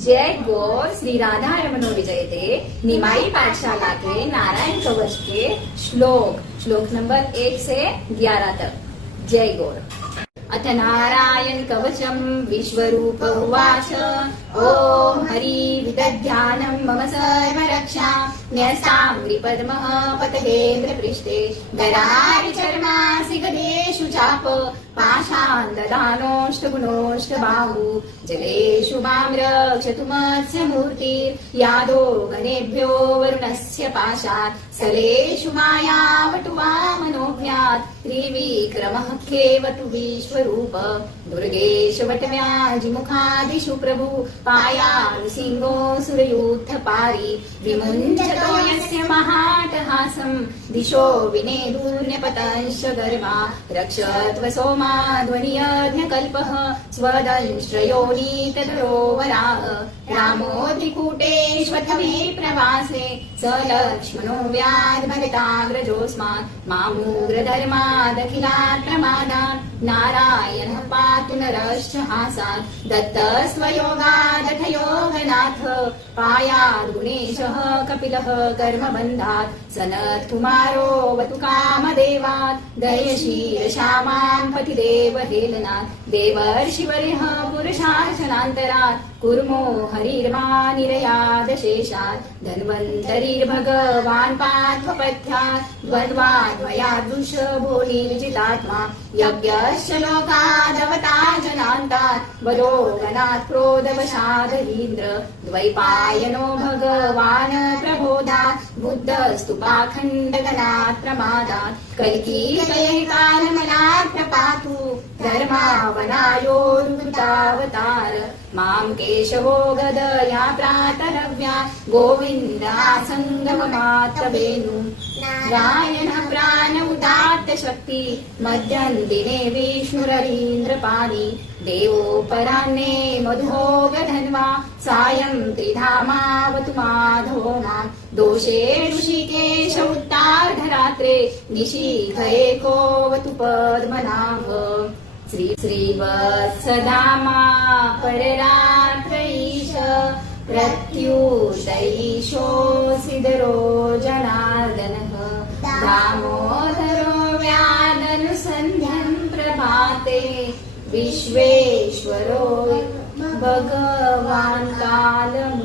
जय गौर श्री राधा रमणो विजयते निमाई पाठशाला के नारायण कवच के श्लोक नंबर 1 से 11 तक। जय गौर। अथ नारायण कवचम विश्वरूप उवाच ओम हरि विदध्यानं मम सर्वरक्षा न्यस्ताङ्घ्रिपद्मः पतहेन्द्र पृष्ठे गरारिचर्मासि गदेषु चाप पाषाण्डदानोऽष्टगुणोऽष्टबाहु जलेषु मां रक्षतु मत्स्य मूर्तिर्यादो गणेभ्यो वरुणस्य पाशात् सलेषु मायावटु वामनोऽभ्यात् त्रिविक्रमः खेवतु विश्वरूप दुर्गेश वटव्याजिमुखादिषु प्रभु पायामि सिंहोऽसुरयूथपारि विमुञ्चतो यस्य महाटहासं दिशो विनेदुर्न्यपतंश्च गर्मा रक्षत्व सोमाध्वनियज्ञकल्पः स्वदंश्रयोनीतदरोवराः रामोऽधिकूटेष्वथमे प्रवासे स लक्ष्मणो व्याधभरताग्रजोऽस्मात् मामूग्रधर्मादखिलात् प्रमादात् नारायणः पातु नरश्च हासात् दत्तस्त्वयोगादथ योगनाथ पायाद् गुणेशः कपिलः कर्मबन्धात् सनत्कुमारो वतु कामदेवात् दयशीलशामां पतिदेव हेलनात् देवर्षिवर्यः पुरुषार्चनान्तरात् कुर्मो हरिर्मानिरयादशेषात् धन्वन्तरिर्भगवान् पार्थपथ्यात् द्वन्द्वाद्वयादृशभोनिर्जितात्मा यज्ञश्च लोकादवता जनान्तात् वरो गणात् क्रोधवशादहीन्द्र द्वैपायनो भगवान् प्रबोधात् बुद्धस्तु पाखण्डगणात् प्रमादात् कल्कीकयकालमनात् प्रपातु धर्मावनायोर्वृतावतार मां केशवो गदया प्रातरव्या गोविन्दासङ्गममात्रवेणु नारायणः प्राण उदात्त शक्ति मध्यं दिने विष्णुररीन्द्रपाणि देवोपराह्ने मधोगधन्वा सायं त्रिधामावतु माधवो मां दोषे ऋषिकेश उत्तार्धरात्रे निशीघरेकोऽवतु पद्मनाभ श्रीवत्सदामा पररात्रैष प्रत्युषैषोऽसिदरो जनार्दनः दामोदरो व्यादनुसन्ध्यं प्रभाते विश्वेश्वरो भगवान् कालमूर्तिः।